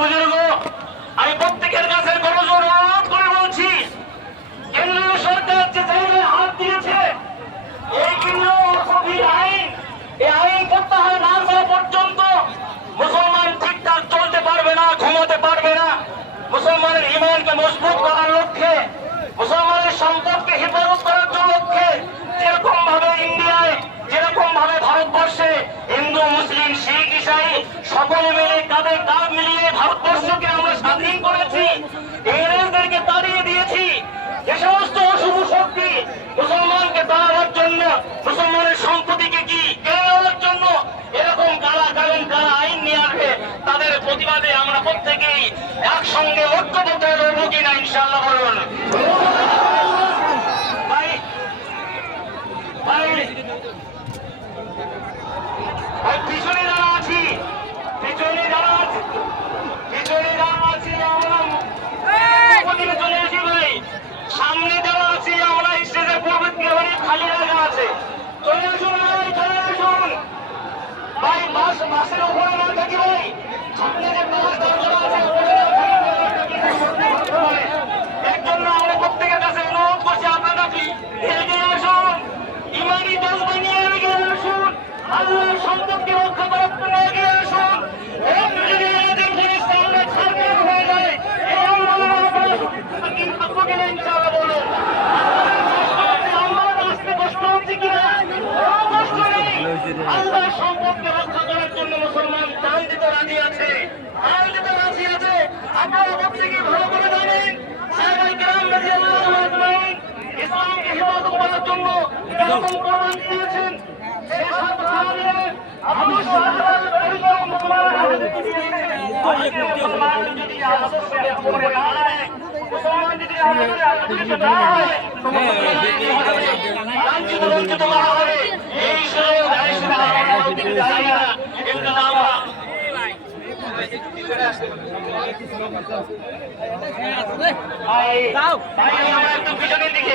বুজুর্গ, আমি প্রত্যেকের কাছে করজোর অনুরোধ করে বলছি, কেন্দ্রীয় সরকার যে জায়গায় হাত দিয়েছে, এই আইন, এই আইন প্রত্যাহার না করা পর্যন্ত মুসলমান ঠিকঠাক চলতে পারবে না, ঘুমাতে পারবে না। মুসলমানের ঈমানকে মজবুত করার লক্ষ্যে, মুসলমানের সম্পদকে হেফাজত করার লক্ষ্যে, যেরকম ভাবে ইন্ডিয়ায়, যেরকম ভাবে ভারতবর্ষে হিন্দু, মুসলিম, শিখ, ইসাই সকলে মিলে কাঁধে কাঁধ মিলিয়ে ভারতবর্ষকে আমরা স্বাধীন করেছি, ইংরেজদেরকে তাড়িয়ে দিয়েছি। যে সমস্ত অশুভ শক্তি মুসলমানকে তাড়াবার জন্য, মুসলমানের সম্পত্তিকে কি কেড়ে নেওয়ার জন্য এরকম কালা কানুন, কালা আইন নিয়ে আসবে, তাদের প্রতিবাদে আমরা প্রত্যেকেই একসঙ্গে ঐক্যবদ্ধ হবো কিনা ইনশাআল্লাহ বলুন। ভাই ভাই ভাই পিছনে যারা আছি, পিছনে যারা আছি, পিছনে যারা আছি আমরা ওদিকে চলে আসি ভাই। সামনে যারা আছি আমরা স্টেজের পূর্বে অনেক খালি জায়গা আছে, চলে আসুন ভাই, চলে আসুন ভাই। মাসের উপরে না থাকি ভাই, সামনে যে দরজা আছে এর জন্য আমরা প্রত্যেকের কাছে অনুরোধ করছি, আপনারা কি এগিয়ে আসুন, ইমানি দল বানিয়ে এগিয়ে আসুন, আল্লাহর সম্পদকে রক্ষা করার জন্য এগিয়ে আসুন। হয়ে যায় এই আন্দোলন ইনশাআল্লাহ বলুন। আল্লাহর সম্পদকে রক্ষা করার জন্য মুসলমান প্রাণ দিতে রাজি আছে, প্রাণ দিতে রাজি আছে। আপনারা প্রত্যেকে ভালো করে জানেন, সাহাবায়ে কেরাম রাদিয়াল্লাহু আজমাইন ইসলামকে হেফাজত করার জন্য এরকম কোরবানি দিয়েছেন। সেই সব সাহাবীরা আবু সাহাবাল পরিবার মুসলমানের হাতে দিয়েছেন। মুসলমান যদি আদর্শে পড়ে না হয়, মুসলমান যদি আদর্শে না হয়, লাঞ্ছিত বঞ্চিত করা হবে। এই সুযোগ যায় না, ইনশাআল্লাহ। ভাই আমরা একটু পিছনের দিকে